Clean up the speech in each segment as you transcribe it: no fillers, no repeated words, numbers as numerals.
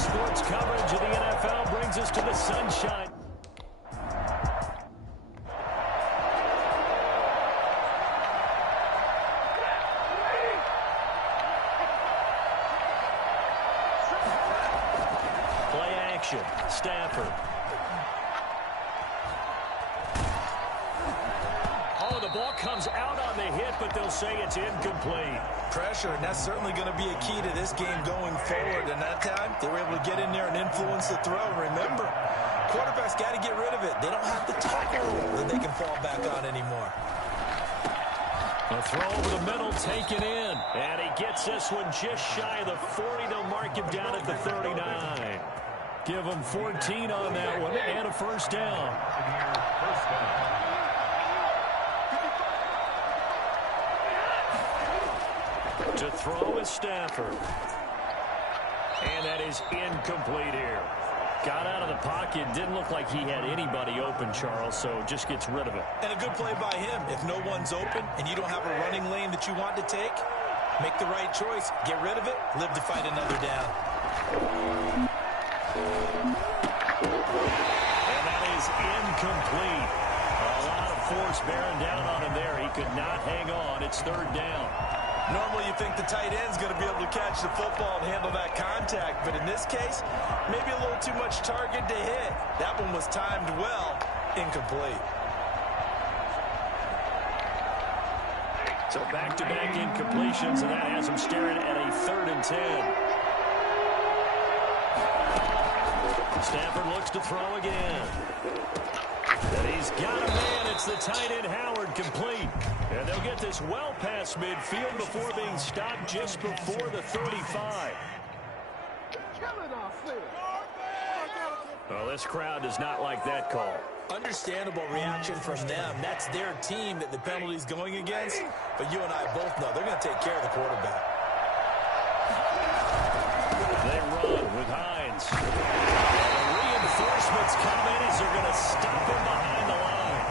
Sports coverage of the NFL brings us to the sunshine. Play action. Stafford. Oh, the ball comes out on the hit, but they'll say it's incomplete. Pressure, and that's certainly going to be a key to this game going forward. And that time, they were able to get in there and influence the throw. And remember, quarterbacks got to get rid of it. They don't have the tackle that they can fall back on anymore. A throw over the middle, taken in. And he gets this one just shy of the 40. They'll mark him down at the 39. Give him 14 on that one and a first down. To throw is Stafford. And that is incomplete here. Got out of the pocket. Didn't look like he had anybody open, Charles, so just gets rid of it. And a good play by him. If no one's open and you don't have a running lane that you want to take, make the right choice. Get rid of it. Live to fight another down. And that is incomplete. A lot of force bearing down on him there. He could not hang on. It's third down. Normally you think the tight end's going to be able to catch the football and handle that contact, but in this case, maybe a little too much target to hit. That one was timed well, incomplete. So back-to-back incompletions, and that has him staring at a 3rd and 10. Stafford looks to throw again. And he's got a man. It's the tight end Howard, complete. And they'll get this well past midfield before being stopped just before the 35. Well, this crowd does not like that call. Understandable reaction from them. That's their team that the penalty's going against. But you and I both know they're going to take care of the quarterback. They run with Hines. And the reinforcements come in as they're going to stop him behind the line.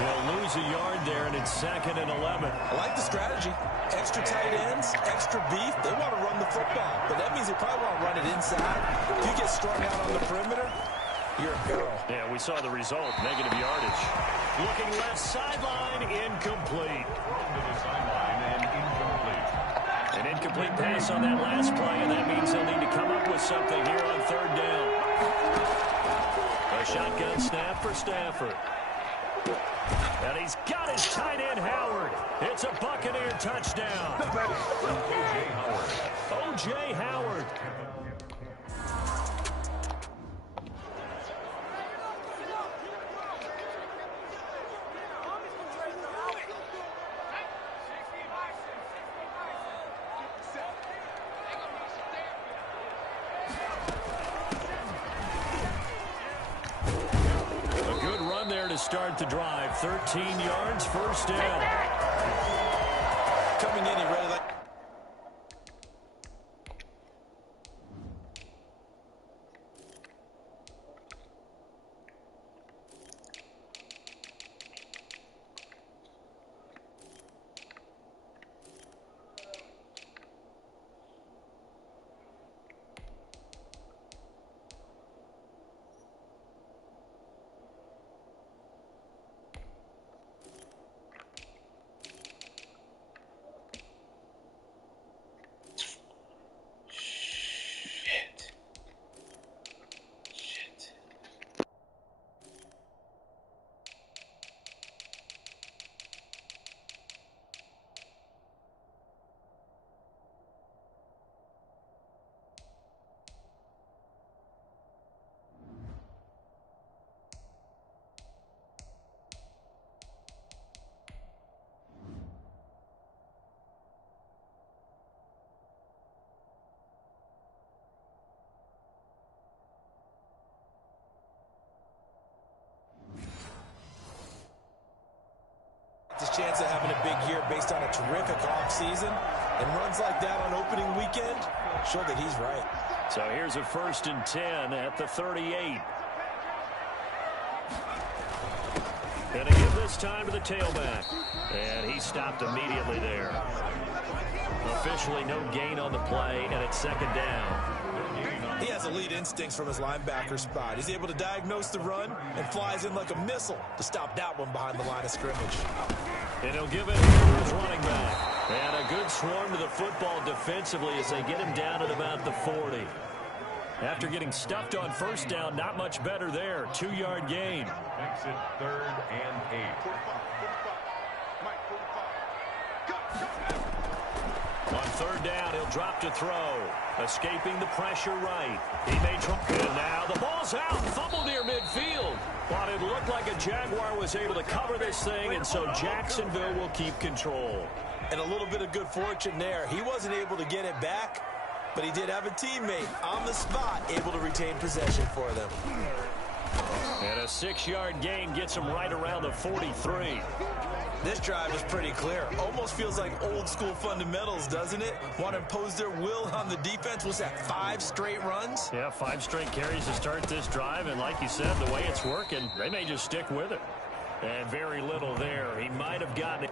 They'll lose a yard there, and it's 2nd and 11. I like the strategy. Extra tight ends, extra beef. They want to run the football, but that means they probably want to run it inside. If you get strung out on the perimeter, you're a peril. Yeah, we saw the result, negative yardage. Looking left sideline, incomplete. An incomplete pass on that last play, and that means they'll need to come up with something here on 3rd down. A shotgun snap for Stafford. And he's got his tight end, Howard. It's a Buccaneer touchdown. O.J. Howard. To start the drive, 13 yards, first down. Coming in, he ready like... His chance of having a big year based on a terrific offseason, and runs like that on opening weekend show that he's right. So here's a 1st and 10 at the 38. And to give this time to the tailback. And he stopped immediately there. Officially no gain on the play, and it's 2nd down. He has elite instincts from his linebacker spot. He's able to diagnose the run and flies in like a missile to stop that one behind the line of scrimmage. And he'll give it here to his running back. And a good swarm to the football defensively as they get him down at about the 40. After getting stuffed on first down, not much better there. 2-yard gain. Makes it 3rd and 8. On 3rd down, he'll drop to throw. Escaping the pressure right. He may try. And now the ball's out. Fumble near midfield. But it looked like a Jaguar was able to cover this thing, and so Jacksonville will keep control. And a little bit of good fortune there. He wasn't able to get it back, but he did have a teammate on the spot able to retain possession for them. And a 6-yard gain gets him right around the 43. This drive is pretty clear. Almost feels like old school fundamentals, doesn't it? Want to impose their will on the defense. Was that 5 straight runs? Yeah, 5 straight carries to start this drive. And like you said, the way it's working, they may just stick with it. And very little there. He might have gotten it.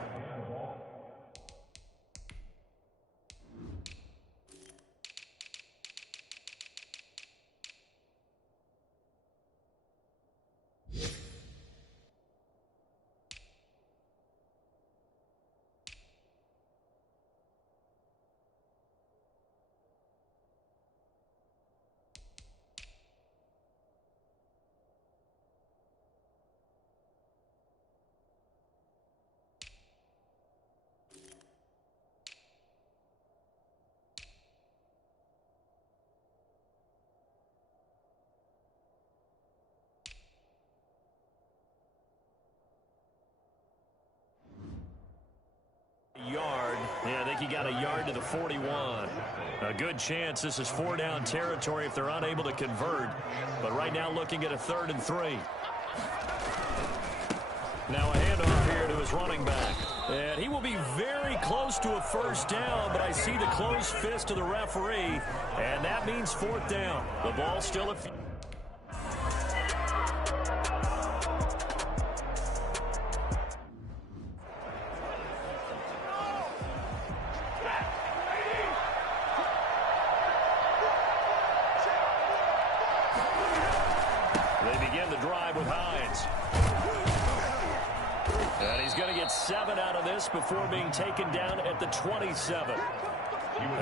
Yard. Yeah, I think he got a yard to the 41. A good chance this is 4-down territory if they're unable to convert. But right now looking at a 3rd and 3. Now a handoff here to his running back. And he will be very close to a first down, but I see the closed fist of the referee. And that means 4th down. The ball's still a few. Before being taken down at the 27.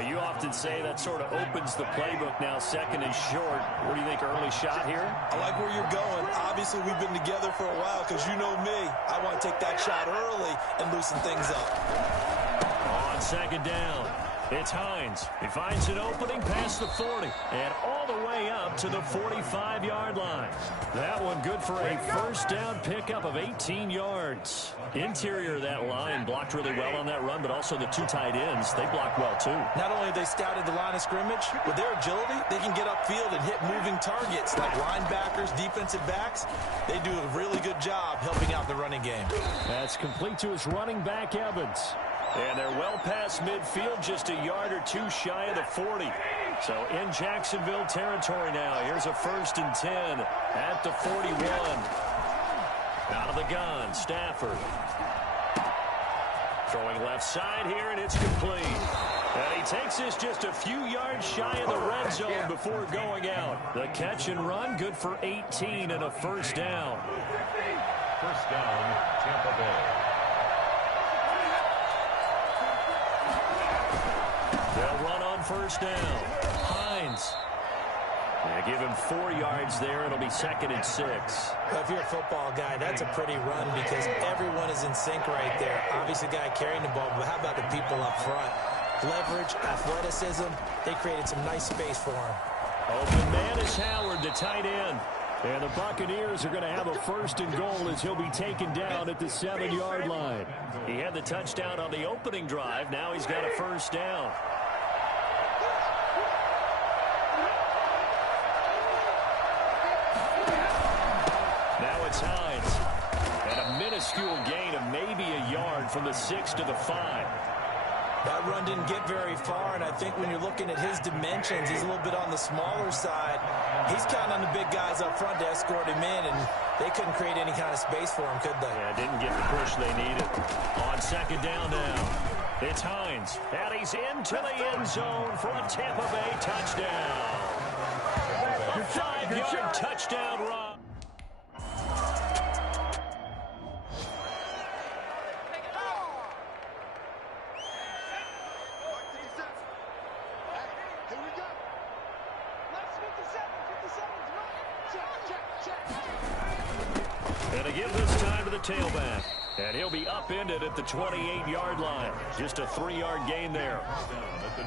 You often say that sort of opens the playbook now. 2nd and short. What do you think, early shot here? I like where you're going. Obviously, we've been together for a while because you know me. I want to take that shot early and loosen things up. On 2nd down, it's Hines. He finds an opening past the 40 and all the way up to the 45-yard line. That one good for a first down pickup of 18 yards. Interior of that line blocked really well on that run, but also the 2 tight ends, they blocked well too. Not only have they scouted the line of scrimmage, with their agility, they can get upfield and hit moving targets like linebackers, defensive backs. They do a really good job helping out the running game. That's complete to his running back, Evans. And they're well past midfield, just a yard or 2 shy of the 40. So in Jacksonville territory now. Here's a 1st and 10 at the 41. Out of the gun, Stafford. Throwing left side here, and it's complete. And he takes this just a few yards shy of the red zone before going out. The catch and run, good for 18 and a first down. First down, Tampa Bay. They'll run on first down. Hines. They give him 4 yards there. It'll be 2nd and 6. Well, if you're a football guy, that's a pretty run because everyone is in sync right there. Obviously, the guy carrying the ball, but how about the people up front? Leverage, athleticism, they created some nice space for him. Open man is Howard, the tight end. And the Buccaneers are going to have a 1st and goal as he'll be taken down at the 7-yard line. He had the touchdown on the opening drive. Now he's got a first down. It's Hines. And a minuscule gain of maybe a yard from the 6 to the 5. That run didn't get very far, and I think when you're looking at his dimensions, he's a little bit on the smaller side. He's counting on the big guys up front to escort him in, and they couldn't create any kind of space for him, could they? Yeah, didn't get the push they needed. On 2nd down now, it's Hines. And he's into the end zone for a Tampa Bay touchdown. 5-yard touchdown run. And to give this time to the tailback. And he'll be upended at the 28-yard line. Just a 3-yard gain there.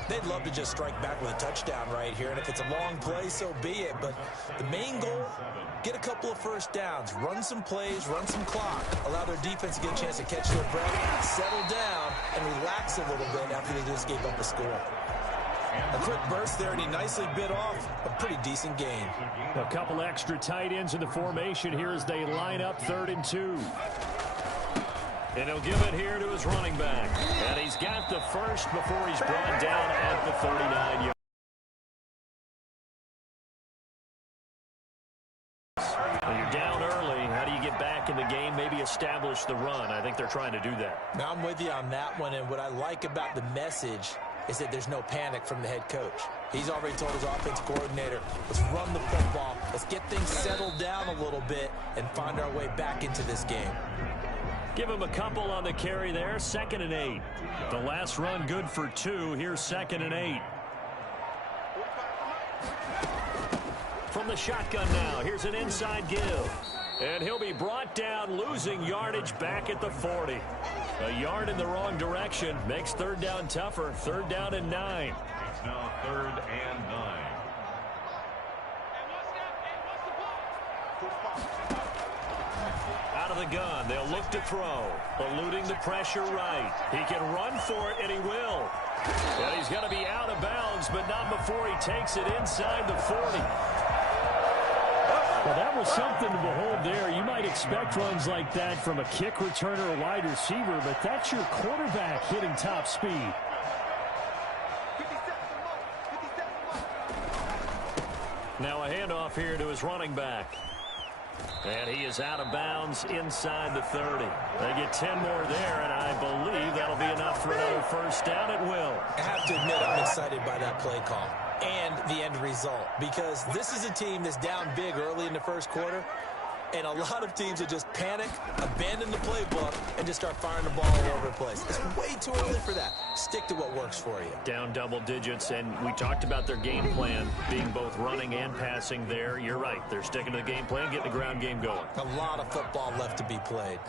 They'd love to just strike back with a touchdown right here. And if it's a long play, so be it. But the main goal, get a couple of first downs. Run some plays, run some clock. Allow their defense to get a chance to catch their breath, settle down, and relax a little bit after they just gave up a score. A quick burst there, and he nicely bit off a pretty decent gain. A couple extra tight ends in the formation here as they line up 3rd and 2. And he'll give it here to his running back. And he's got the first before he's brought down at the 39-yard. Well, you're down early. How do you get back in the game? Maybe establish the run. I think they're trying to do that. Now, I'm with you on that one, and what I like about the message is that there's no panic from the head coach. He's already told his offense coordinator, let's run the football, let's get things settled down a little bit and find our way back into this game. Give him a couple on the carry there. 2nd and 8. The last run good for 2. Here's 2nd and 8. From the shotgun now. Here's an inside give. And he'll be brought down, losing yardage back at the 40. A yard in the wrong direction makes 3rd down tougher. 3rd down and 9. It's now 3rd and 9. Out of the gun, they'll look to throw. Eluding the pressure right. He can run for it, and he will. And he's going to be out of bounds, but not before he takes it inside the 40. Well, that was something to behold there. You might expect runs like that from a kick returner or wide receiver, but that's your quarterback hitting top speed. Now a handoff here to his running back. And he is out of bounds inside the 30. They get 10 more there, and I believe that'll be enough for another first down. It will. I have to admit, I'm excited by that play call and the end result, because this is a team that's down big early in the first quarter, and a lot of teams will just panic, abandon the playbook, and just start firing the ball all over the place. It's way too early for that. Stick to what works for you. Down double digits, and we talked about their game plan being both running and passing there. You're right. They're sticking to the game plan, getting the ground game going. A lot of football left to be played.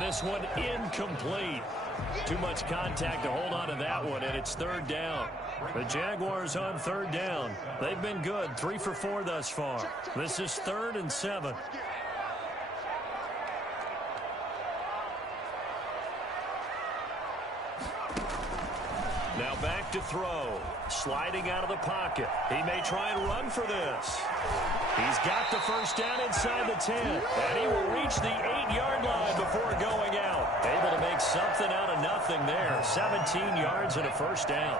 This one incomplete. Too much contact to hold on to that one, and it's 3rd down. The Jaguars on 3rd down. They've been good, 3 for 4 thus far. This is 3rd and 7. Now back to throw. Sliding out of the pocket. He may try and run for this. He's got the first down inside the 10. And he will reach the 8-yard line before going out. Able to make something out of nothing there. 17 yards and a first down.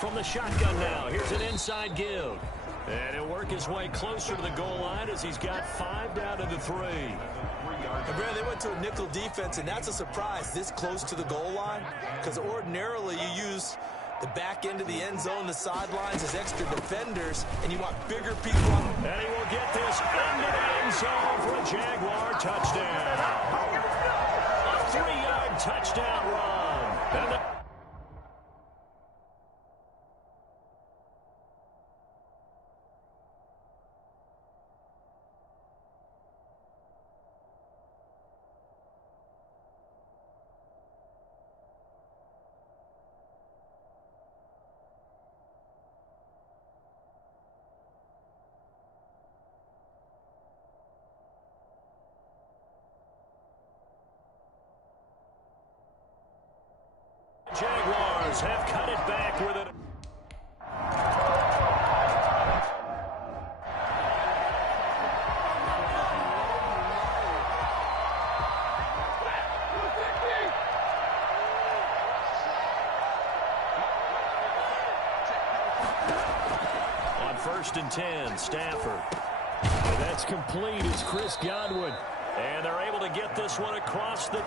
From the shotgun now. Here's an inside give. And he'll work his way closer to the goal line as he's got 5 down to the 3. And Brad, they went to a nickel defense, and that's a surprise this close to the goal line, because ordinarily you use the back end of the end zone, the sidelines as extra defenders, and you want bigger people on. And he will get this into the end zone for a Jaguar touchdown. A 3-yard touchdown run. And Jaguars have cut it back with it. first and 10. Stafford. And that's complete as Chris Godwin. And they're able to get this one across the...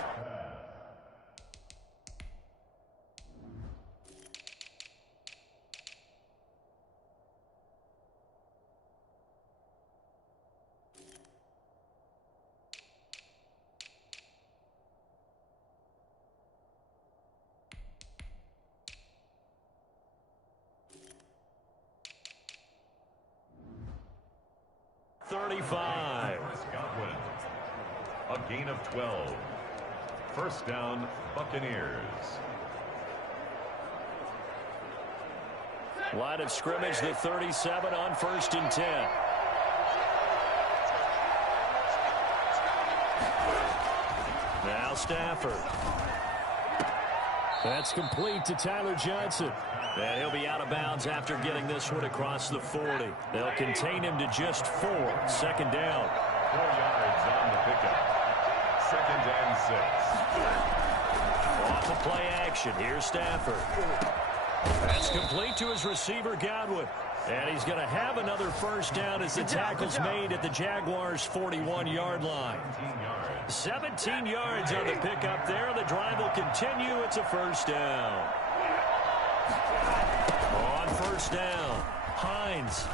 A gain of 12. First down, Buccaneers. Line of scrimmage, the 37 on first and 10. Now Stafford. That's complete to Tyler Johnson. And he'll be out of bounds after getting this one across the 40. They'll contain him to just 4. Second down. 4 yards on the pickup. Second and 6. Off of play action. Here's Stafford. That's complete to his receiver, Godwin. And he's going to have another first down as the tackle's made at the Jaguars' 41-yard line. 17 yards on the pickup there. The drive will continue. It's a first down. On first down, Hines.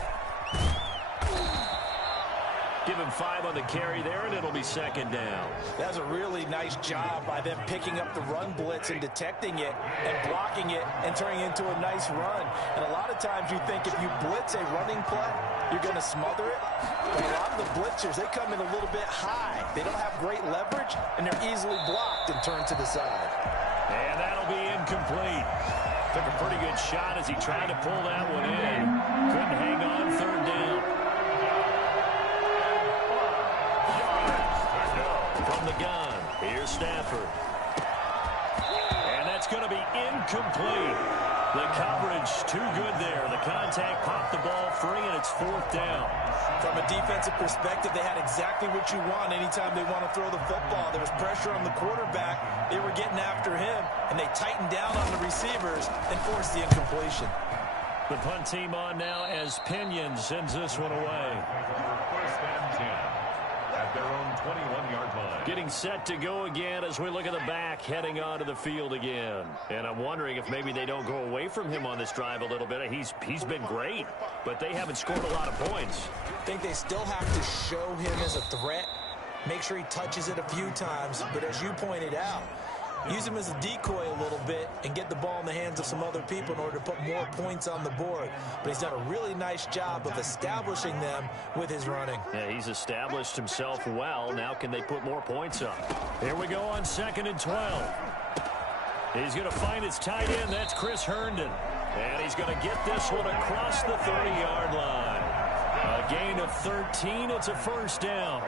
Give him 5 on the carry there, and it'll be second down. That's a really nice job by them picking up the run blitz and detecting it and blocking it and turning it into a nice run. And a lot of times you think if you blitz a running play, you're going to smother it. But a lot of the blitzers, they come in a little bit high. They don't have great leverage, and they're easily blocked and turned to the side. And that'll be incomplete. Took a pretty good shot as he tried to pull that one in. Couldn't hang on. Third down. From the gun, here's Stafford. And that's going to be incomplete. The coverage too good there. The contact popped the ball free, and it's fourth down. From a defensive perspective, they had exactly what you want anytime they want to throw the football. There was pressure on the quarterback. They were getting after him, and they tightened down on the receivers and forced the incompletion. The punt team on now as Pinion sends this one away. First and 10 at their own 21-yard line. Getting set to go again as we look at the back heading onto the field again. And I'm wondering if maybe they don't go away from him on this drive a little bit. He's been great, but they haven't scored a lot of points. I think they still have to show him as a threat. Make sure he touches it a few times. But as you pointed out, use him as a decoy a little bit and get the ball in the hands of some other people in order to put more points on the board. But he's done a really nice job of establishing them with his running. Yeah, he's established himself well. Now can they put more points up? Here we go on 2nd and 12. He's going to find his tight end. That's Chris Herndon. And he's going to get this one across the 30-yard line. A gain of 13. It's a first down.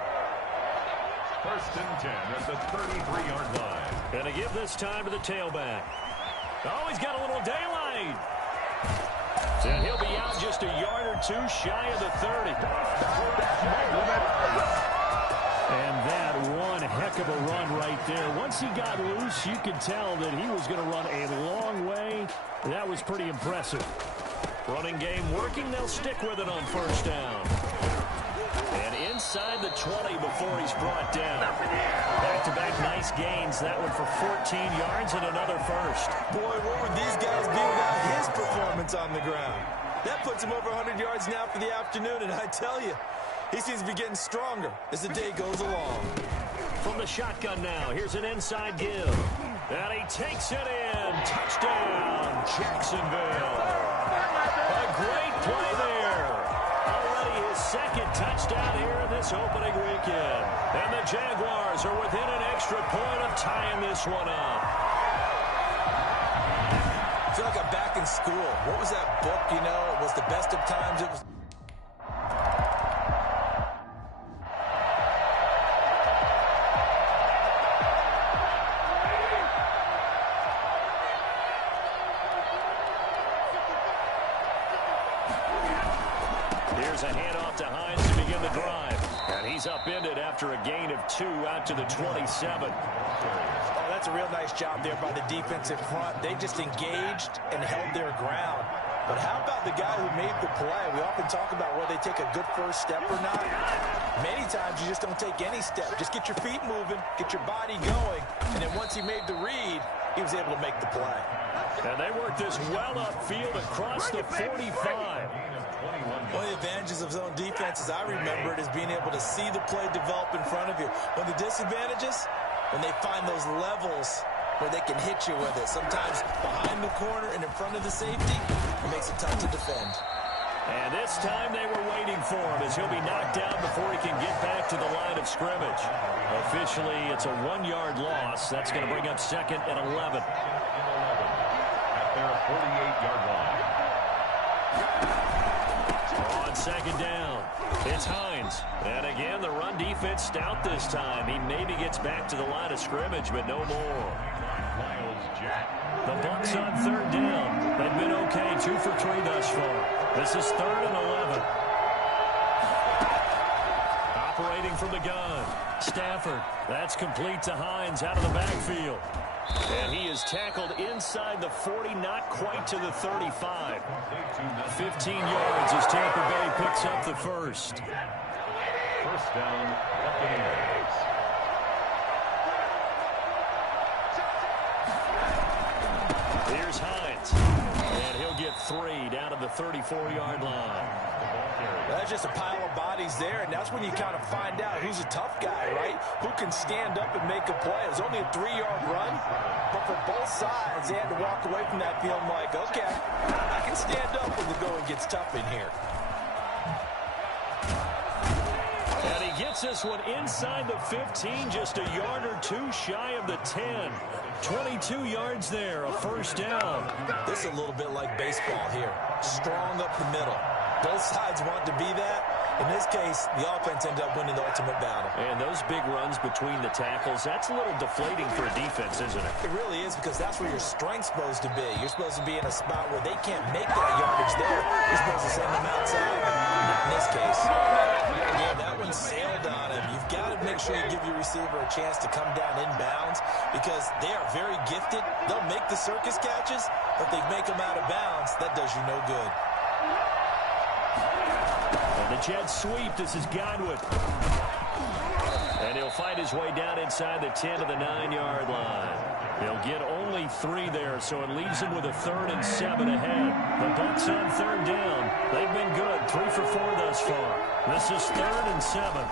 First and 10 at the 33-yard line. Going to give this time to the tailback. Oh, he's got a little daylight. And he'll be out just a yard or two shy of the 30. And that one heck of a run right there. Once he got loose, you could tell that he was going to run a long way. That was pretty impressive. Running game working. They'll stick with it on first down. And inside the 20 before he's brought down. Back-to-back nice gains. That one for 14 yards and another first. Boy, what would these guys be without his performance on the ground? That puts him over 100 yards now for the afternoon, and I tell you, he seems to be getting stronger as the day goes along. From the shotgun now, here's an inside give. And he takes it in. Touchdown, Jacksonville. A great play there. Already his second touchdown here in this opening weekend. And the Jaguars are within an extra point of tying this one up. I feel like I'm back in school. What was that book, you know? It was the best of times. It was... Here's a handoff to Hines to begin the drive. And he's upended after a gain of 2 out to the 27. Oh, that's a real nice job there by the defensive front. They just engaged and held their ground. But how about the guy who made the play? We often talk about whether they take a good first step or not. Many times you just don't take any step. Just get your feet moving, get your body going, and then once he made the read, he was able to make the play. And they worked this well upfield across the 45. One of the advantages of zone defense, as I remember it, is being able to see the play develop in front of you. One of the disadvantages, when they find those levels where they can hit you with it. Sometimes behind the corner and in front of the safety, it makes it tough to defend. And this time they were waiting for him as he'll be knocked down before he can get back to the line of scrimmage. Officially, it's a 1-yard loss. That's going to bring up second and 11. At their 48-yard line. On second down, it's Hines. And again, the run defense stout this time. He maybe gets back to the line of scrimmage, but no more. The Bucs on third down. They've been okay, 2 for 3 thus far. This is third and 11. Operating from the gun, Stafford. That's complete to Hines out of the backfield. And he is tackled inside the 40, not quite to the 35. 15 yards as Tampa Bay picks up the first. First down, Buccaneers. Here's Hines. And he'll get 3 down to the 34-yard line. That's just a pile of bodies there, and that's when you kind of find out who's a tough guy, right? Who can stand up and make a play. It was only a 3-yard run, but for both sides, they had to walk away from that feeling like, okay, I can stand up when the going gets tough in here. And he gets this one inside the 15, just a yard or 2 shy of the 10. 22 yards there, a first down. This is a little bit like baseball here. Strong up the middle. Both sides want to be that. In this case, the offense ended up winning the ultimate battle. And those big runs between the tackles, that's a little deflating for a defense, isn't it? It really is, because that's where your strength's supposed to be. You're supposed to be in a spot where they can't make that yardage there. You're supposed to send them outside. Not in this case. Yeah, that one sailed on him. You've got to make sure you give your receiver a chance to come down inbounds, because they are very gifted. They'll make the circus catches, but if they make them out of bounds, that does you no good. And the jet sweep, this is Godwin. And he'll find his way down inside the 10 to the 9-yard line. He'll get only 3 there, so it leaves him with a 3rd and 7 ahead. The Bucs on third down. They've been good, 3 for 4 thus far. This is 3rd and 7.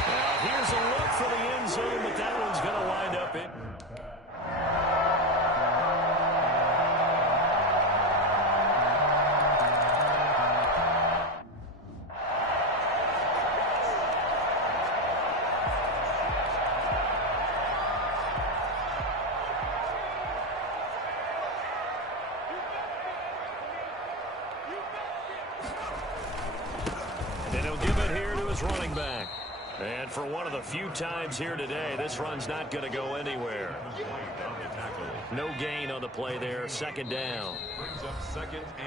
Now here's a look for the end zone, but that one's going to wind up in. And he'll give it here to his running back. And for one of the few times here today, this run's not going to go anywhere. No gain on the play there, second down.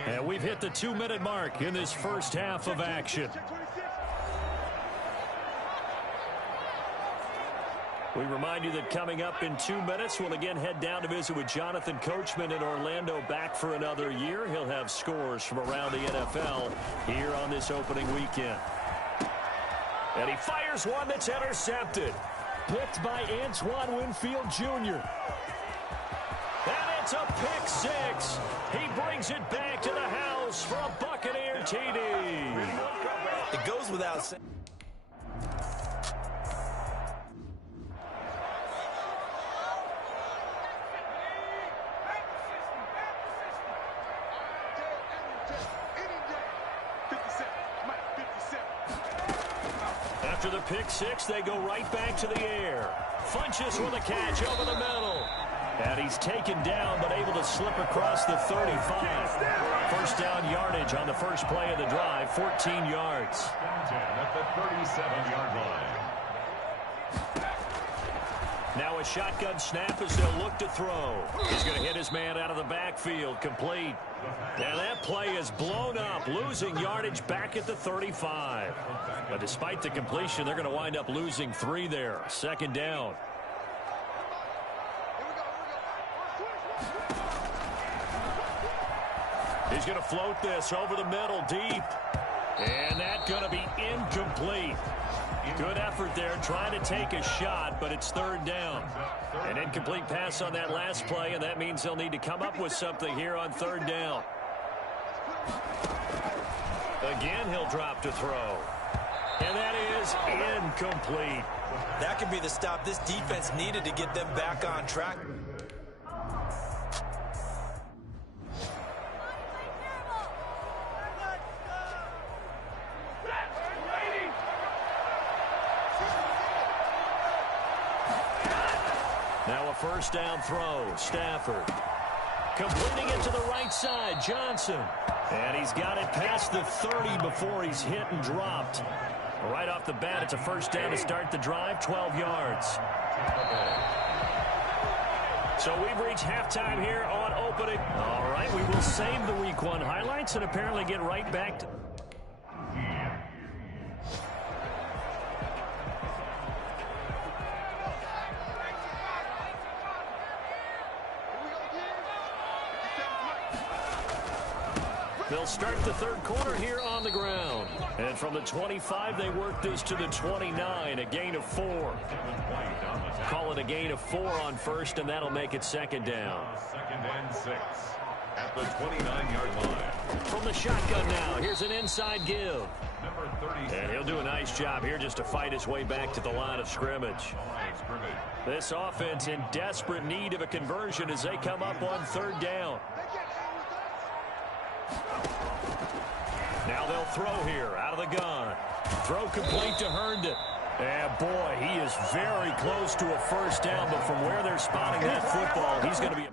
And we've hit the 2-minute mark in this first half of action. We remind you that coming up in 2 minutes, we'll again head down to visit with Jonathan Coachman in Orlando, back for another year. He'll have scores from around the NFL here on this opening weekend. And he fires one that's intercepted. Picked by Antoine Winfield Jr. And it's a pick 6. He brings it back to the house for a Buccaneer TD. It goes without saying. After the pick 6, they go right back to the air. Funches with a catch over the middle. And he's taken down, but able to slip across the 35. First down yardage on the first play of the drive, 14 yards. At the 37-yard line. Now a shotgun snap as they'll look to throw. He's going to hit his man out of the backfield, complete. And that play is blown up, losing yardage back at the 35. But despite the completion, they're going to wind up losing 3 there. Second down. He's going to float this over the middle deep. And that's going to be incomplete. Good effort there trying to take a shot, but it's third down. An incomplete pass on that last play, and that means they'll need to come up with something here on third down. Again, he'll drop to throw. And that is incomplete. That could be the stop this defense needed to get them back on track. Now a first down throw. Stafford. Completing it to the right side. Johnson. And he's got it past the 30 before he's hit and dropped. Right off the bat, it's a first down to start the drive, 12 yards. So we've reached halftime here on opening. All right, we will save the Week 1 highlights and apparently get right back to... They'll start the third quarter here on the ground. And from the 25, they work this to the 29, a gain of 4. Call it a gain of 4 on first, and that'll make it second down. Second and 6 at the 29-yard line. From the shotgun now, here's an inside give. Number 36. And he'll do a nice job here just to fight his way back to the line of scrimmage. This offense in desperate need of a conversion as they come up on third down. Now they'll throw here out of the gun. Throw complete to Herndon. And boy, he is very close to a first down, but from where they're spotting that football, he's going to be...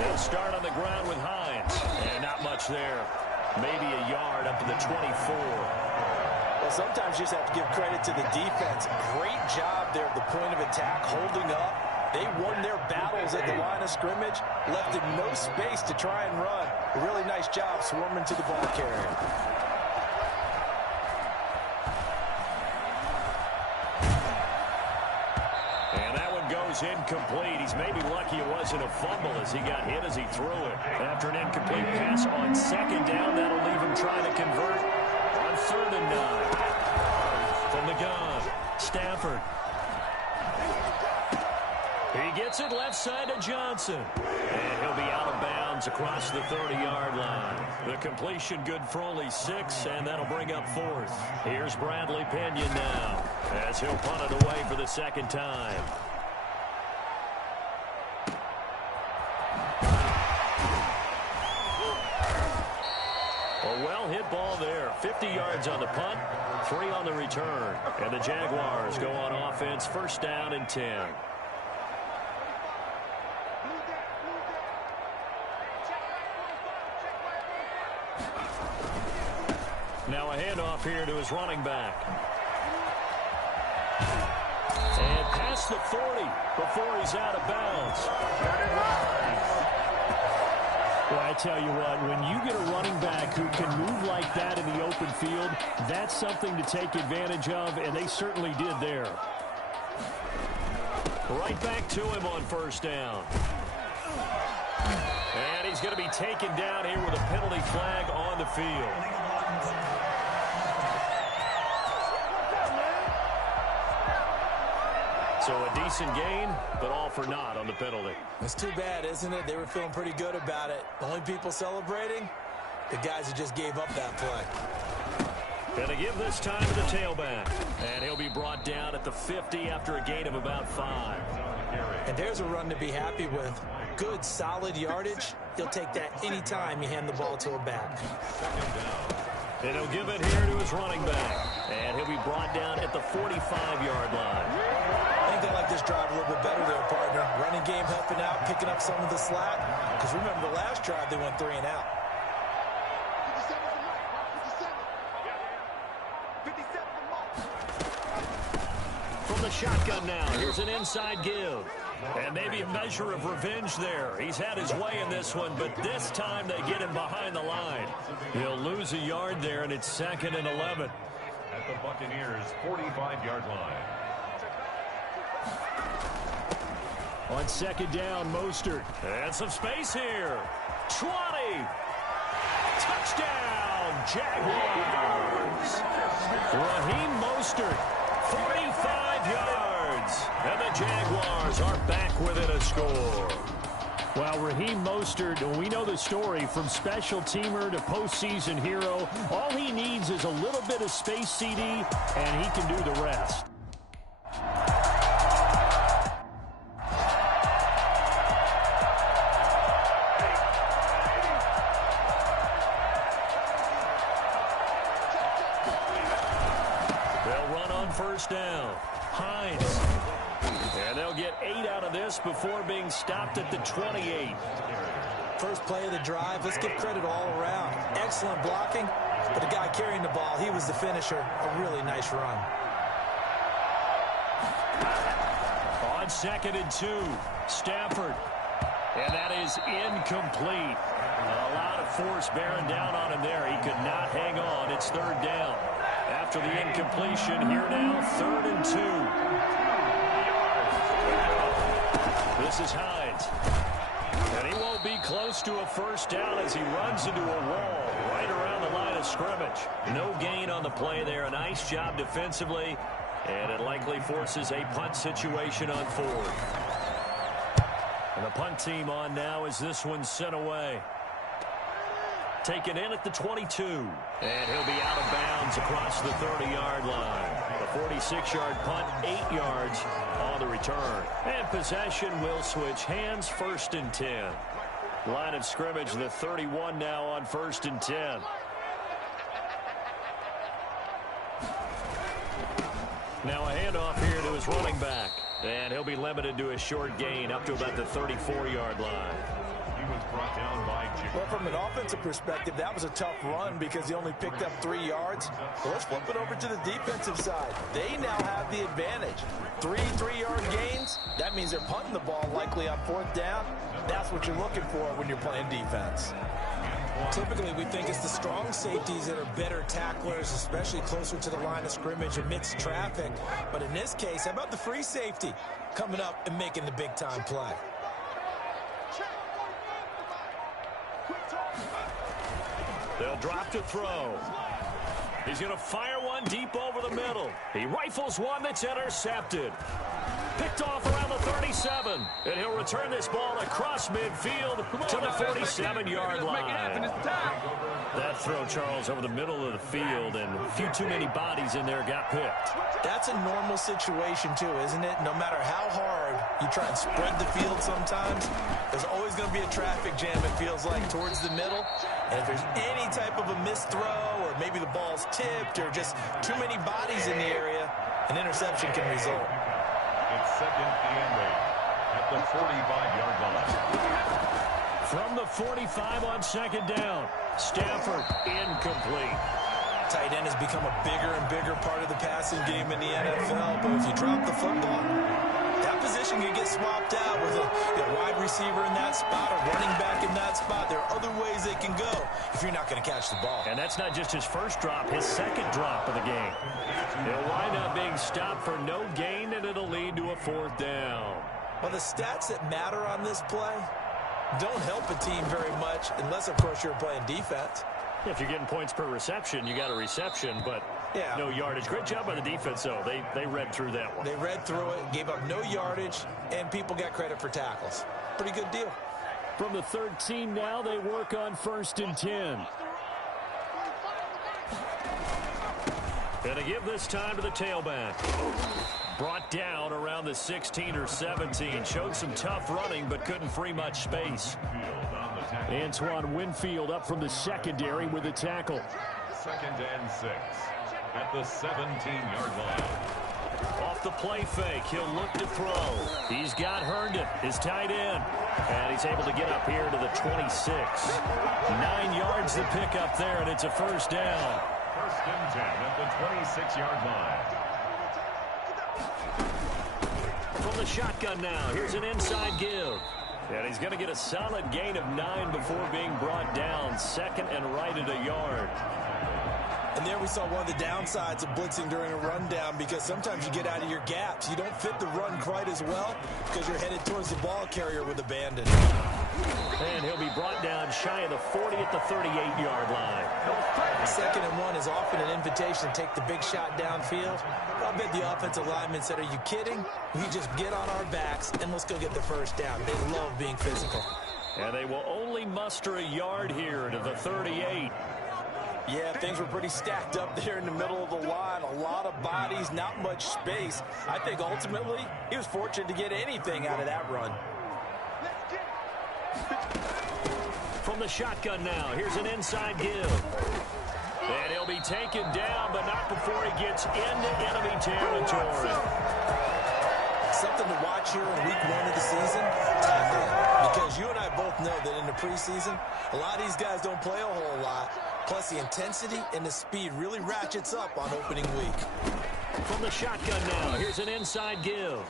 They'll start on the ground with Hines. And not much there. Maybe a yard up to the 24. Well, sometimes you just have to give credit to the defense. Great job there at the point of attack, holding up. They won their battles at the line of scrimmage, left in no space to try and run. A really nice job swarming to the ball carrier. And that one goes incomplete. He's maybe lucky it wasn't a fumble as he got hit as he threw it. After an incomplete pass on second down, that'll leave him trying to convert on third and 9. From the gun, Stafford. He gets it left side to Johnson. And he'll be out of bounds across the 30-yard line. The completion good for only 6, and that'll bring up fourth. Here's Bradley Pinion now as he'll punt it away for the second time. A well-hit ball there. 50 yards on the punt, 3 on the return. And the Jaguars go on offense, first down and 10. Now a handoff here to his running back. And past the 40 before he's out of bounds. Well, I tell you what, when you get a running back who can move like that in the open field, that's something to take advantage of, and they certainly did there. Right back to him on first down. And he's going to be taken down here with a penalty flag on the field. So a decent gain, but all for naught on the penalty. It's too bad, isn't it? They were feeling pretty good about it. The only people celebrating, the guys who just gave up that play. Going to give this time to the tailback. And he'll be brought down at the 50 after a gain of about 5. And there's a run to be happy with. Good, solid yardage. He'll take that any time you hand the ball to a back. And he'll give it here to his running back. And he'll be brought down at the 45-yard line. I think they like this drive a little bit better there, partner. Running game helping out, picking up some of the slack. Because remember, the last drive, they went 3 and out. From the shotgun now, here's an inside give. And maybe a measure of revenge there. He's had his way in this one, but this time they get him behind the line. He'll lose a yard there, and it's 2nd and 11. At the Buccaneers' 45-yard line. On 2nd down, Mostert. And some space here. 20. Touchdown, Jaguars. Raheem Mostert, 45 yards. And the Jaguars are back within a score. Well, Raheem Mostert, we know the story, from special teamer to postseason hero. All he needs is a little bit of space, CD, and he can do the rest. They'll run on 1st down. Hines. And they'll get 8 out of this before being stopped at the 28. First play of the drive, let's give credit all around. Excellent blocking, but the guy carrying the ball, he was the finisher. A really nice run. On 2nd and 2, Stafford. And that is incomplete. A lot of force bearing down on him there. He could not hang on. It's 3rd down. After the incompletion, here now, 3rd and 2. This is Hines. And he won't be close to a 1st down as he runs into a wall right around the line of scrimmage. No gain on the play there. A nice job defensively. And it likely forces a punt situation on 4th. And the punt team on now as this one's sent away. Taken in at the 22. And he'll be out of bounds across the 30-yard line. A 46-yard punt, 8 yards on the return. And possession will switch hands, 1st and 10. Line of scrimmage, the 31 now on 1st and 10. Now a handoff here to his running back. And he'll be limited to a short gain up to about the 34-yard line. He was brought down by Jiggy. Well, from an offensive perspective, that was a tough run because he only picked up 3 yards. Well, let's flip it over to the defensive side. They now have the advantage. 3 3-yard gains, that means they're punting the ball likely on 4th down. That's what you're looking for when you're playing defense. Typically, we think it's the strong safeties that are better tacklers, especially closer to the line of scrimmage amidst traffic. But in this case, how about the free safety coming up and making the big-time play? They'll drop to throw. He's going to fire one deep over the middle. He rifles one that's intercepted. Picked off around the 37. And he'll return this ball across midfield to the 47-yard line. That throw, Charles, over the middle of the field, and a few too many bodies in there got picked. That's a normal situation, too, isn't it? No matter how hard you try and spread the field sometimes, there's always going to be a traffic jam, it feels like, towards the middle. And if there's any type of a missed throw, or maybe the ball's tipped, or just too many bodies in the area, an interception can result. It's 2nd and 8 at the 45-yard line. From the 45 on 2nd down, Stafford incomplete. Tight end has become a bigger and bigger part of the passing game in the NFL, but if you drop the football, that position can get swapped out with a wide receiver in that spot, a running back in that spot. There are other ways they can go if you're not going to catch the ball. And that's not just his first drop, his second drop of the game. He'll wind up being stopped for no gain, and it'll lead to a 4th down. Well, the stats that matter on this play don't help a team very much unless, of course, you're playing defense. If you're getting points per reception, you got a reception, but no yardage. Great job by the defense, though. They read through that one. They read through it, gave up no yardage, and people got credit for tackles. Pretty good deal. From the 13 now, they work on 1st and 10. And to give this time to the tailback. Brought down around the 16 or 17. Showed some tough running, but couldn't free much space. Antoine Winfield up from the secondary with a tackle. 2nd and 6 at the 17-yard line. Off the play fake, he'll look to throw. He's got Herndon, his tight end. And he's able to get up here to the 26. 9 yards to pick up there, and it's a 1st down. 1st and 10 at the 26-yard line. From the shotgun now, here's an inside give. And he's going to get a solid gain of 9 before being brought down. Second and right at a yard. And there we saw one of the downsides of blitzing during a rundown, because sometimes you get out of your gaps. You don't fit the run quite as well because you're headed towards the ball carrier with abandon. And he'll be brought down shy of the 40 at the 38-yard line. Second and 1 is often an invitation to take the big shot downfield. But I bet the offensive lineman said, "Are you kidding? We just get on our backs and let's go get the first down." They love being physical. And they will only muster a yard here to the 38. Yeah, things were pretty stacked up there in the middle of the line. A lot of bodies, not much space. I think ultimately he was fortunate to get anything out of that run. From the shotgun now, here's an inside give. And he'll be taken down, but not before he gets into enemy territory. Something to watch here in week 1 of the season, tackling. Because you and I both know that in the preseason, a lot of these guys don't play a whole lot. Plus, the intensity and the speed really ratchets up on opening week. From the shotgun now, here's an inside give.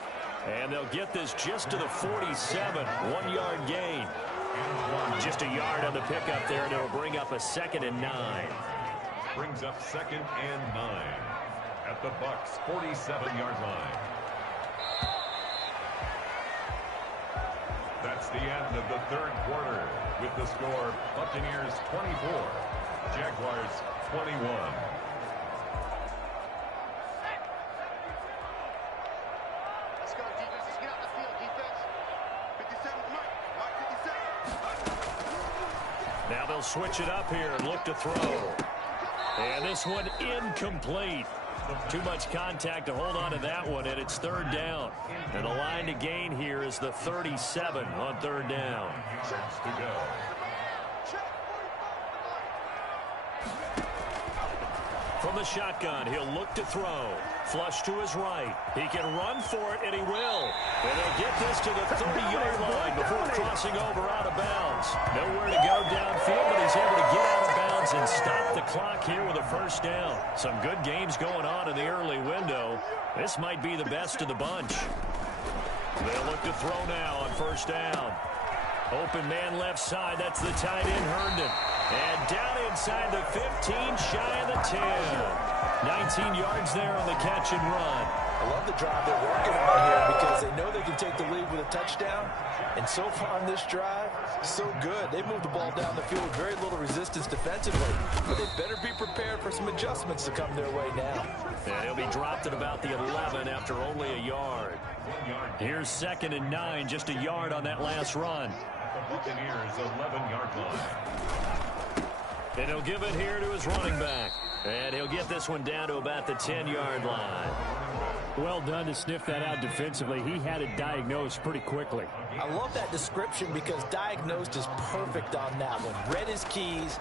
And they'll get this just to the 47, 1-yard gain. Just a yard on the pickup there, and it'll bring up a 2nd and 9. Brings up 2nd and 9 at the Bucs' 47-yard line. That's the end of the third quarter with the score Buccaneers 24, Jaguars 21. Let's go, defense. Let's get out the field, defense. 57, Mike 57. Now they'll switch it up here and look to throw. And this one incomplete. Too much contact to hold on to that one, and it's 3rd down. And the line to gain here is the 37 on 3rd down. Yards to go. From the shotgun, he'll look to throw. Flush to his right. He can run for it, and he will. And they'll get this to the 30-yard line before crossing over out of bounds. Nowhere to go downfield, but he's able to get out of bounds and stop the clock here with a 1st down. Some good games going on in the early window. This might be the best of the bunch. They'll look to throw now on 1st down. Open man left side. That's the tight end, Herndon. And down inside the 15, shy of the 10. 19 yards there on the catch and run. I love the drive they're working on here because they know they can take the lead with a touchdown. And so far on this drive, so good. They moved the ball down the field with very little resistance defensively. But they better be prepared for some adjustments to come their way now. And he'll be dropped at about the 11 after only a yard. Here's 2nd and 9, just a yard on that last run. The Buccaneers 11-yard line. And he'll give it here to his running back. And he'll get this one down to about the 10-yard line. Well done to sniff that out defensively. He had it diagnosed pretty quickly. I love that description because diagnosed is perfect on that one. Read his keys,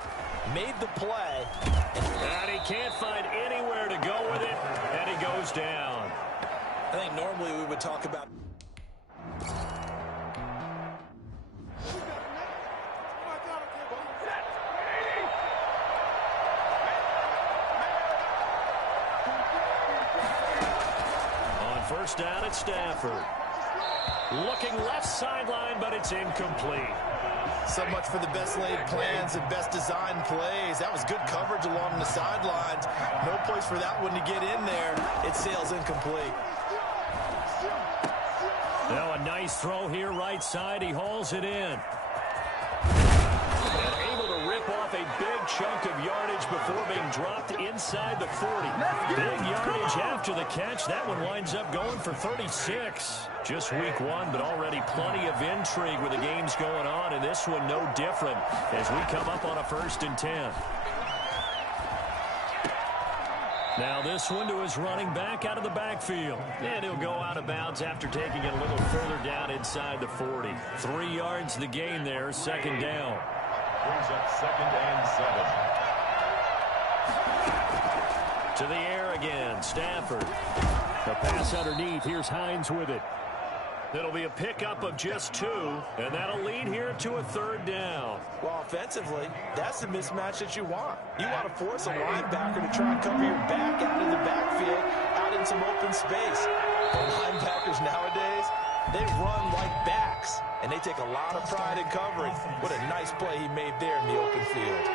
made the play. And he can't find anywhere to go with it, and he goes down. I think normally we would talk about... First down at Stafford. Looking left sideline, but it's incomplete. So much for the best laid plans and best designed plays. That was good coverage along the sidelines. No place for that one to get in there. It sails incomplete. Now a nice throw here right side. He hauls it in. And able to rip off a big chunk of yardage before being dropped inside the 40. Big yardage after the catch. That one winds up going for 36. Just week 1, but already plenty of intrigue with the games going on, and this one no different as we come up on a 1st and 10. Now this one to his running back out of the backfield. And he'll go out of bounds after taking it a little further down inside the 40. 3 yards the gain there, 2nd down. Brings up 2nd and 7. To the air again, Stafford. The pass underneath, here's Hines with it. It'll be a pickup of just 2, and that'll lead here to a 3rd down. Well, offensively, that's the mismatch that you want. You want to force a linebacker to try and cover your back out in the backfield, out in some open space. The linebackers nowadays, they run like backs, and they take a lot of pride in covering. What a nice play he made there in the open field.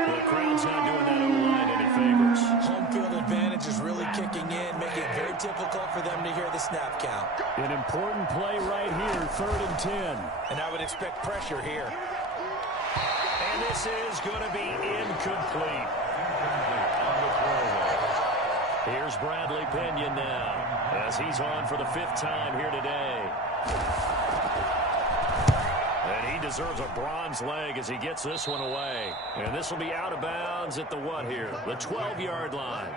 The crowd's not doing that O-line any favors. Home field advantage is really kicking in, making it very difficult for them to hear the snap count. An important play right here, 3rd and 10. And I would expect pressure here. And this is going to be incomplete. Here's Bradley Pinion now, as he's on for the 5th time here today. And he deserves a bronze leg as he gets this one away. And this will be out of bounds at the what here? The 12-yard line.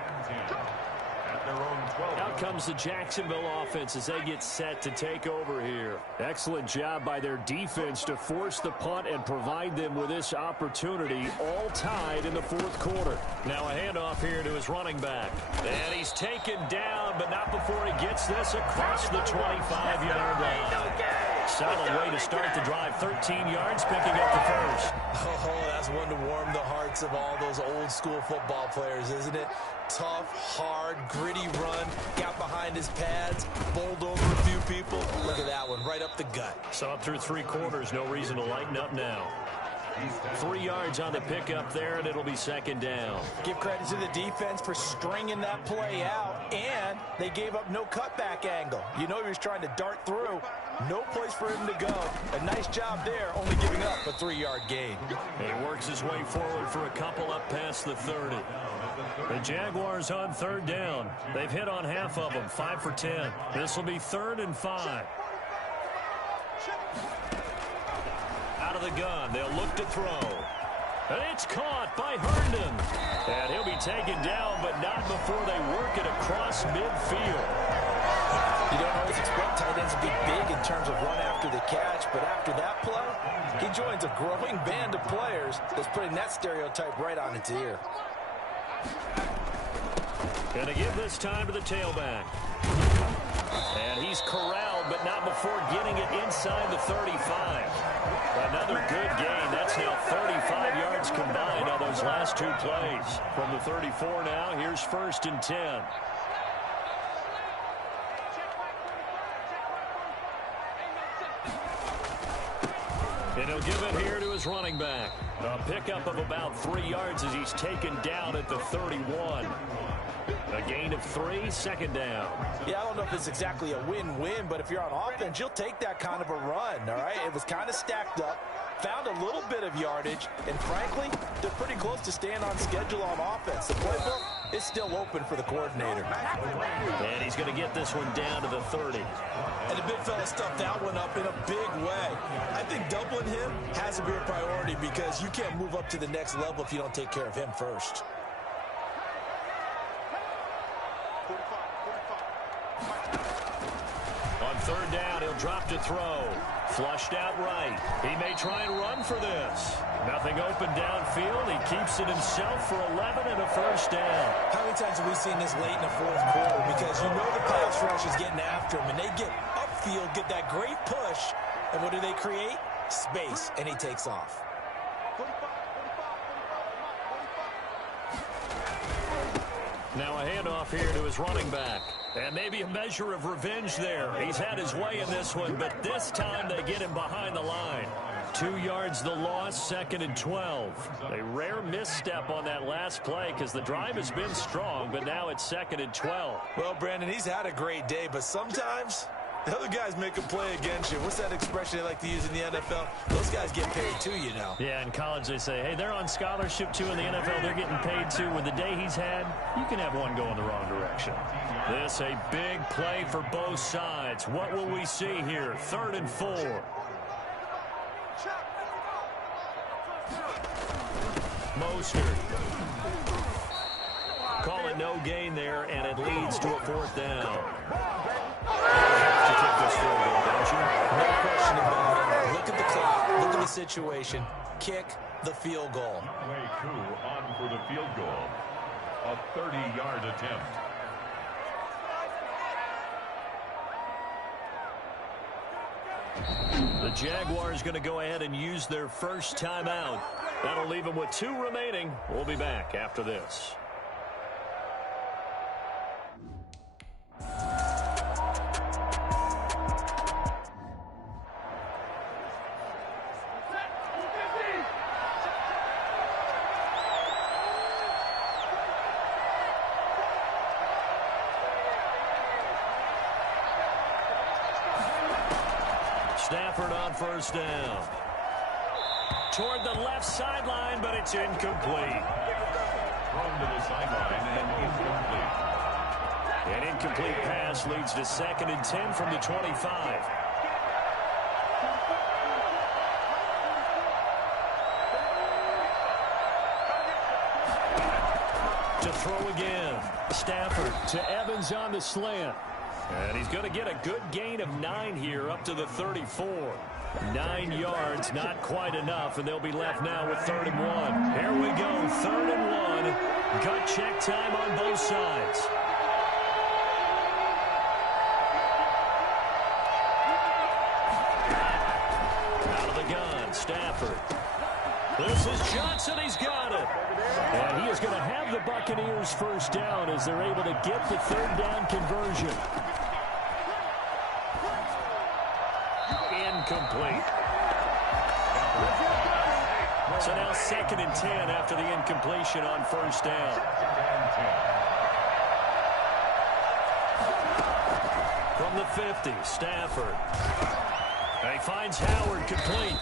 Out comes the Jacksonville offense as they get set to take over here. Excellent job by their defense to force the punt and provide them with this opportunity, all tied in the 4th quarter. Now a handoff here to his running back. And he's taken down, but not before he gets this across the 25-yard line. Solid way to start the drive. 13 yards, picking up the first. Oh, that's one to warm the hearts of all those old-school football players, isn't it? Tough, hard, gritty run. Got behind his pads, bowled over a few people. Look at that one, right up the gut. So up through 3 quarters, no reason to lighten up now. 3 yards on the pickup there, and it'll be 2nd down. Give credit to the defense for stringing that play out, and they gave up no cutback angle. You know he was trying to dart through. No place for him to go. A nice job there, only giving up a 3-yard gain. And he works his way forward for a couple up past the 30. The Jaguars on 3rd down. They've hit on half of them, 5 for 10. This will be 3rd and 5. Out of the gun, they'll look to throw. And it's caught by Herndon. And he'll be taken down, but not before they work it across midfield. You don't always expect tight ends to be big in terms of run after the catch, but after that play, he joins a growing band of players that's putting that stereotype right on its ear. Gonna give this time to the tailback. And he's corralled, but not before getting it inside the 35. Another good gain. That's now 35 yards combined on those last 2 plays. From the 34 now, here's 1st and 10. And he'll give it here to his running back. A pickup of about 3 yards as he's taken down at the 31. A gain of 3, 2nd down. Yeah, I don't know if it's exactly a win-win, but if you're on offense, you'll take that kind of a run, all right? It was kind of stacked up, found a little bit of yardage, and frankly, they're pretty close to staying on schedule on offense. The playbook is still open for the coordinator. And he's going to get this one down to the 30. And the big fella stuffed that one up in a big way. I think doubling him has to be a priority because you can't move up to the next level if you don't take care of him first. On 3rd down, he'll drop to throw. Flushed out right. He may try and run for this. Nothing open downfield. He keeps it himself for 11 and a 1st down. How many times have we seen this late in the 4th quarter? Because you know the pass rush is getting after him, and they get upfield, get that great push, and what do they create? Space, and he takes off. Now a handoff here to his running back. And maybe a measure of revenge there. He's had his way in this one, but this time they get him behind the line. 2 yards the loss, 2nd and 12. A rare misstep on that last play because the drive has been strong, but now it's 2nd and 12. Well, Brandon, he's had a great day, but sometimes the other guys make a play against you. What's that expression they like to use in the NFL? Those guys get paid too, you know. Yeah, in college they say, hey, they're on scholarship too. In the NFL, they're getting paid too. With the day he's had, you can have one going the wrong direction. This a big play for both sides. What will we see here? 3rd and 4. Mostert. Call it no gain there, and it leads to a 4th down. To kick this field goal, don't you? No question about it. Look at the clock. Look at the situation. Kick the field goal. Way Koo on for the field goal. A 30-yard attempt. The Jaguars going to go ahead and use their first timeout. That'll leave them with 2 remaining. We'll be back after this. Stafford on first down. Toward the left sideline, but it's incomplete. Thrown to the sideline and incomplete. An incomplete pass leads to 2nd and 10 from the 25. To throw again. Stafford to Evans on the slant. And he's going to get a good gain of 9 here up to the 34. 9 yards, not quite enough, and they'll be left now with 3rd and 1. Here we go, 3rd and 1. Gut check time on both sides. Out of the gun, Stafford. This is Johnson. He's got it. And he is going to have the Buccaneers first down as they're able to get the 3rd down conversion. Incomplete. So now 2nd and 10 after the incompletion on first down. From the 50, Stafford. And he finds Howard complete.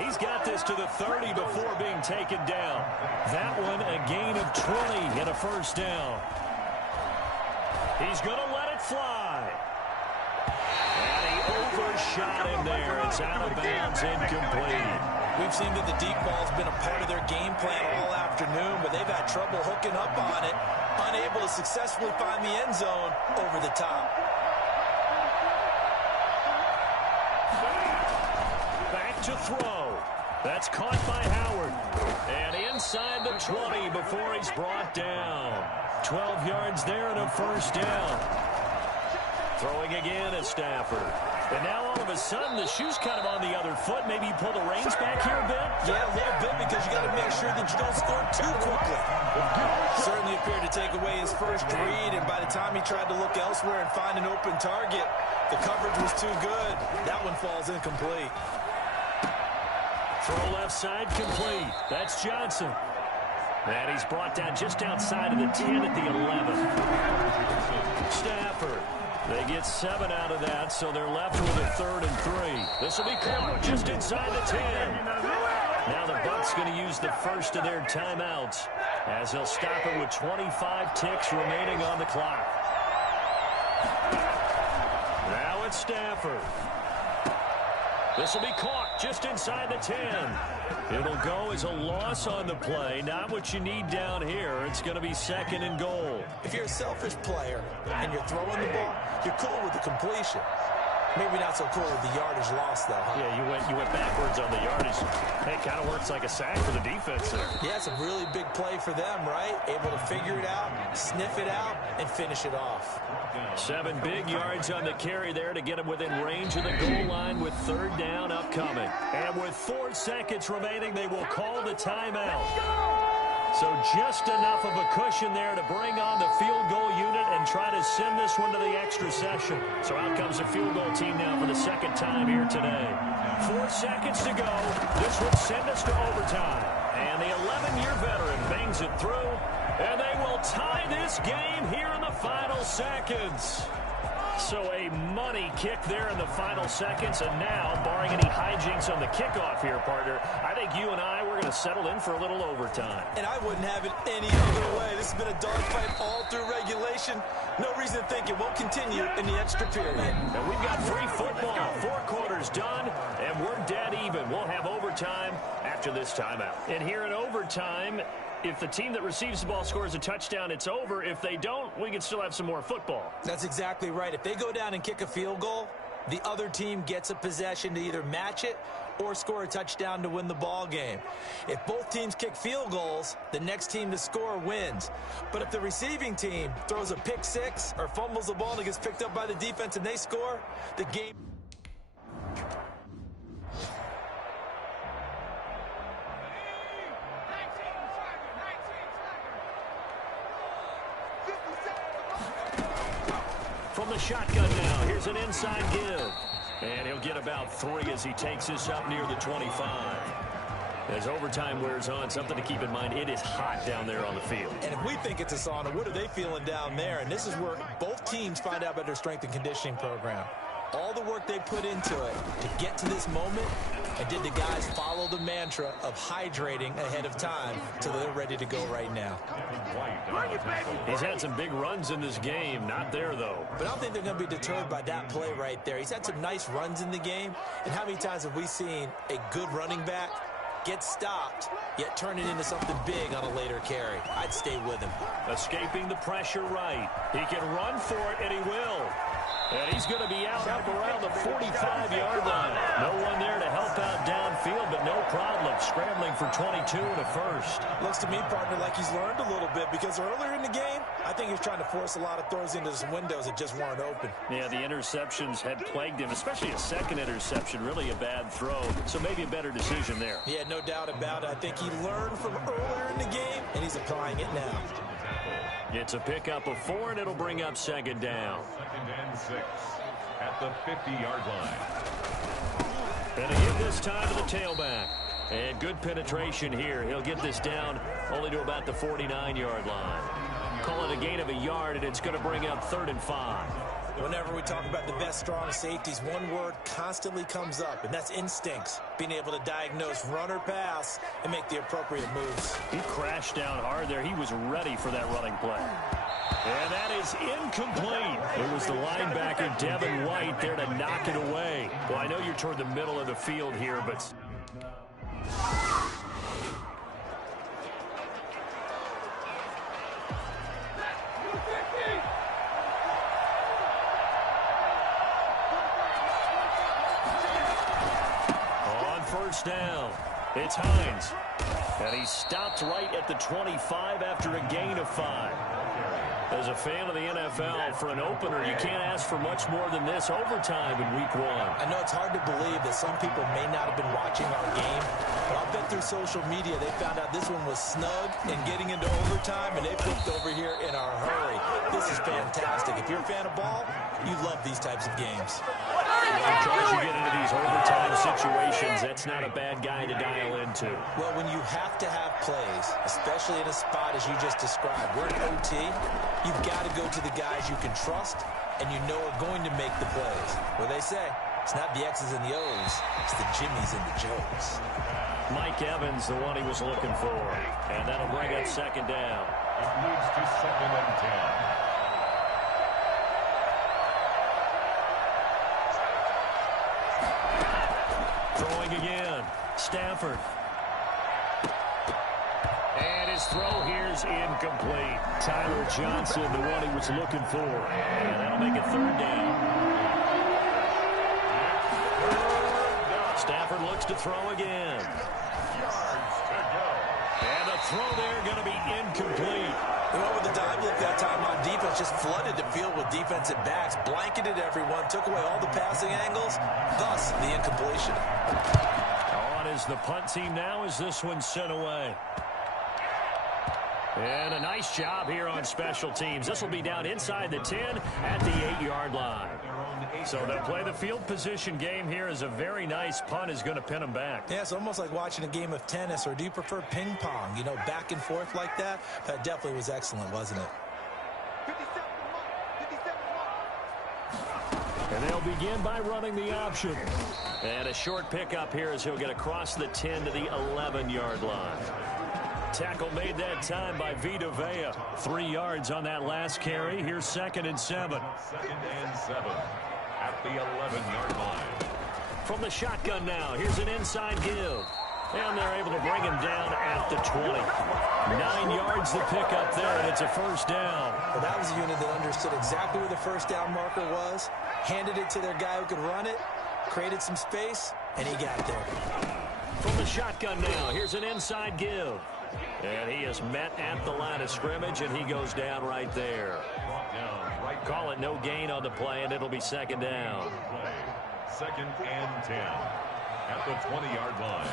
He's got this to the 30 before being taken down. That one a gain of 20 and a first down. He's going to let it fly. And he overshot him there. It's out of bounds, incomplete. We've seen that the deep ball's been a part of their game plan all afternoon, but they've had trouble hooking up on it, unable to successfully find the end zone over the top. Back to throw. That's caught by Howard. And inside the 20 before he's brought down. 12 yards there and a first down. Throwing again at Stafford. And now all of a sudden the shoe's kind of on the other foot. Maybe you pull the reins back here a bit? Yeah, a little bit, because you got to make sure that you don't score too quickly. Certainly appeared to take away his first read, and by the time he tried to look elsewhere and find an open target, the coverage was too good. That one falls incomplete. Throw left side complete. That's Johnson. And he's brought down just outside of the 10 at the 11. Stafford. They get 7 out of that, so they're left with a 3rd and 3. This will be caught just inside the 10. Now the Bucs going to use the first of their timeouts as they'll stop it with 25 ticks remaining on the clock. Now it's Stafford. This will be caught just inside the 10. It'll go as a loss on the play. Not what you need down here. It's going to be 2nd and goal. If you're a selfish player and you're throwing the ball, you're cool with the completion. Maybe not so cool with the yardage loss, though, huh? Yeah, you went backwards on the yardage. Hey, it kind of works like a sack for the defense there. Yeah, it's a really big play for them, right? Able to figure it out, sniff it out, and finish it off. 7 big yards on the carry there to get him within range of the goal line with 3rd down upcoming. And with 4 seconds remaining, they will call the timeout. So just enough of a cushion there to bring on the field goal unit and try to send this one to the extra session. So out comes the field goal team now for the 2nd time here today. 4 seconds to go. This would send us to overtime. And the 11-year veteran bangs it through. And they will tie this game here in the final seconds. So a money kick there in the final seconds. And now, barring any hijinks on the kickoff here, partner, I think you and I, we're going to settle in for a little overtime. And I wouldn't have it any other way. This has been a dogfight all through regulation. No reason to think it won't continue in the extra period. And we've got free football. 4 quarters done, and we're dead even. We'll have overtime after this timeout. And here in overtime, if the team that receives the ball scores a touchdown, it's over. If they don't, we can still have some more football. That's exactly right. If they go down and kick a field goal, the other team gets a possession to either match it or score a touchdown to win the ball game. If both teams kick field goals, the next team to score wins. But if the receiving team throws a pick six or fumbles the ball and it gets picked up by the defense and they score, the game... From the shotgun now, here's an inside give. And he'll get about 3 as he takes this up near the 25. As overtime wears on, something to keep in mind, it is hot down there on the field. And if we think it's a sauna, what are they feeling down there? And this is where both teams find out about their strength and conditioning program. all the work they put into it to get to this moment, and did the guys follow the mantra of hydrating ahead of time till they're ready to go right now? He's had some big runs in this game. Not there, though. But I don't think they're going to be deterred by that play right there. He's had some nice runs in the game, and how many times have we seen a good running back get stopped, yet turn it into something big on a later carry? I'd stay with him. Escaping the pressure right. He can run for it, and he will. And he's going to be out up around the 45-yard line. No one there to help out downfield, but no problem. Scrambling for 22 and a first. Looks to me, partner, like he's learned a little bit, because earlier in the game, I think he was trying to force a lot of throws into some windows that just weren't open. Yeah, the interceptions had plagued him, especially a second interception, really a bad throw. So maybe a better decision there. Yeah, no doubt about it. I think he learned from earlier in the game, and he's applying it now. It's a pickup of 4, and it'll bring up second down. 2nd and 6 at the 50-yard line. And a give this time to the tailback. And good penetration here. He'll get this down only to about the 49-yard line. Call it a gain of a yard, and it's going to bring up 3rd and 5. Whenever we talk about the best strong safeties, one word constantly comes up, and that's instincts. Being able to diagnose run or pass and make the appropriate moves. He crashed down hard there. He was ready for that running play. And that is incomplete. It was the linebacker, Devin White, there to knock it away. Well, I know you're toward the middle of the field here, but... down. It's Hines. And he stopped right at the 25 after a gain of 5. As a fan of the NFL, for an opener, you can't ask for much more than this overtime in week 1. I know it's hard to believe that some people may not have been watching our game, but I'll bet through social media they found out this one was snug and getting into overtime, and they flipped over here in a hurry. This is fantastic. If you're a fan of ball, you love these types of games. Because you get into these overtime situations, that's not a bad guy to dial into. Well, when you have to have plays, especially in a spot as you just described, we're in OT, you've got to go to the guys you can trust and you know are going to make the plays. Well, they say, it's not the X's and the O's, it's the Jimmies and the Joes. Mike Evans, the one he was looking for. And that'll bring up second down. It moves to 2nd and 10. Throwing again. Stafford. And his throw here's incomplete. Tyler Johnson, the one he was looking for. And that'll make it 3rd down. Stafford looks to throw again. And the throw there going to be incomplete. They went with the dive look that time on defense, just flooded the field with defensive backs, blanketed everyone, took away all the passing angles, thus the incompletion. On is the punt team now as this one's sent away. And a nice job here on special teams. This will be down inside the 10 at the 8-yard line. So they'll play the field position game here as a very nice punt is going to pin them back. Yeah, it's almost like watching a game of tennis, or do you prefer ping pong? You know, back and forth like that? That definitely was excellent, wasn't it? 57-1. And they'll begin by running the option. And a short pickup here as he'll get across the 10 to the 11-yard line. Tackle made that time by Vita Vea. 3 yards on that last carry. Here's 2nd and 7. 2nd and 7 at the 11-yard line. From the shotgun now, here's an inside give. And they're able to bring him down at the 20. 9 yards the pickup there, and it's a 1st down. Well, that was a unit that understood exactly where the 1st down marker was, handed it to their guy who could run it, created some space, and he got there. From the shotgun now, here's an inside give. And he is met at the line of scrimmage, and he goes down right there. Call it no gain on the play, and it'll be 2nd down. 2nd and 10 at the 20-yard line.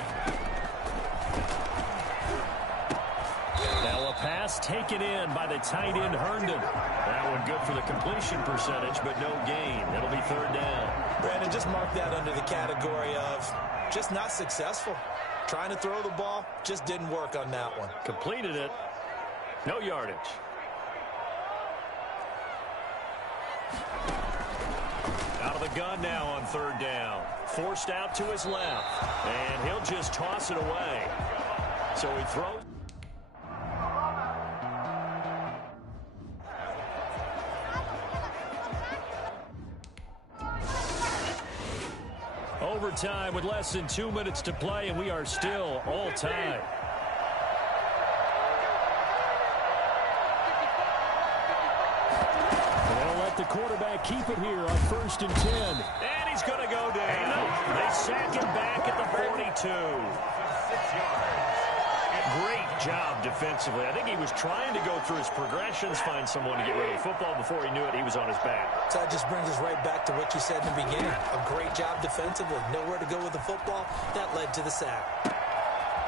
Now a pass taken in by the tight end Herndon. That one good for the completion percentage, but no gain. It'll be 3rd down. Brandon, just mark that under the category of just not successful. Trying to throw the ball, just didn't work on that one. Completed it. No yardage. Out of the gun now on third down. Forced out to his left. And he'll just toss it away. So he throws. Overtime with less than 2 minutes to play, and we are still all tied. They'll let the quarterback keep it here on 1st and 10. And he's going to go down. They sack him back at the 42. Great job defensively. I think he was trying to go through his progressions, find someone to get rid of the football. Before he knew it, he was on his back. So that just brings us right back to what you said in the beginning. A great job defensively. Nowhere to go with the football. That led to the sack.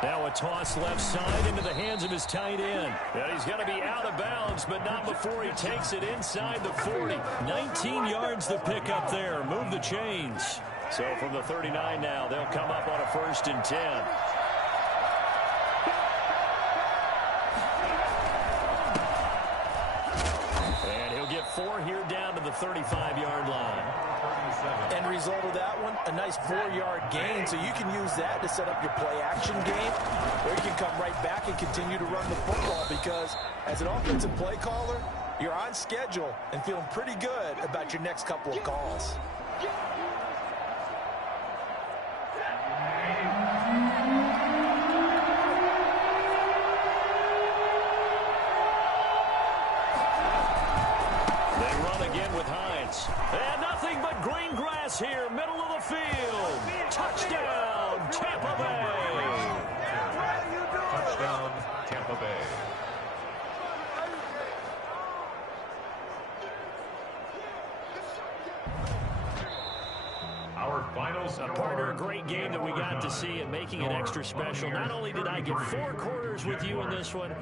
Now a toss left side into the hands of his tight end. And he's going to be out of bounds, but not before he takes it inside the 40. 19 yards to pick up there. Move the chains. So from the 39 now, they'll come up on a 1st and 10. And he'll get 4 here down to the 35-yard line. End result of that one, a nice 4-yard gain, so you can use that to set up your play-action game, or you can come right back and continue to run the football, because as an offensive play caller, you're on schedule and feeling pretty good about your next couple of calls. And nothing but green grass here, middle of the field. Touchdown, Tampa Bay. Touchdown, Tampa Bay. Our final score. Partner, a great game that we got to see and making it extra special. Not only did I get 4 quarters with you in this one,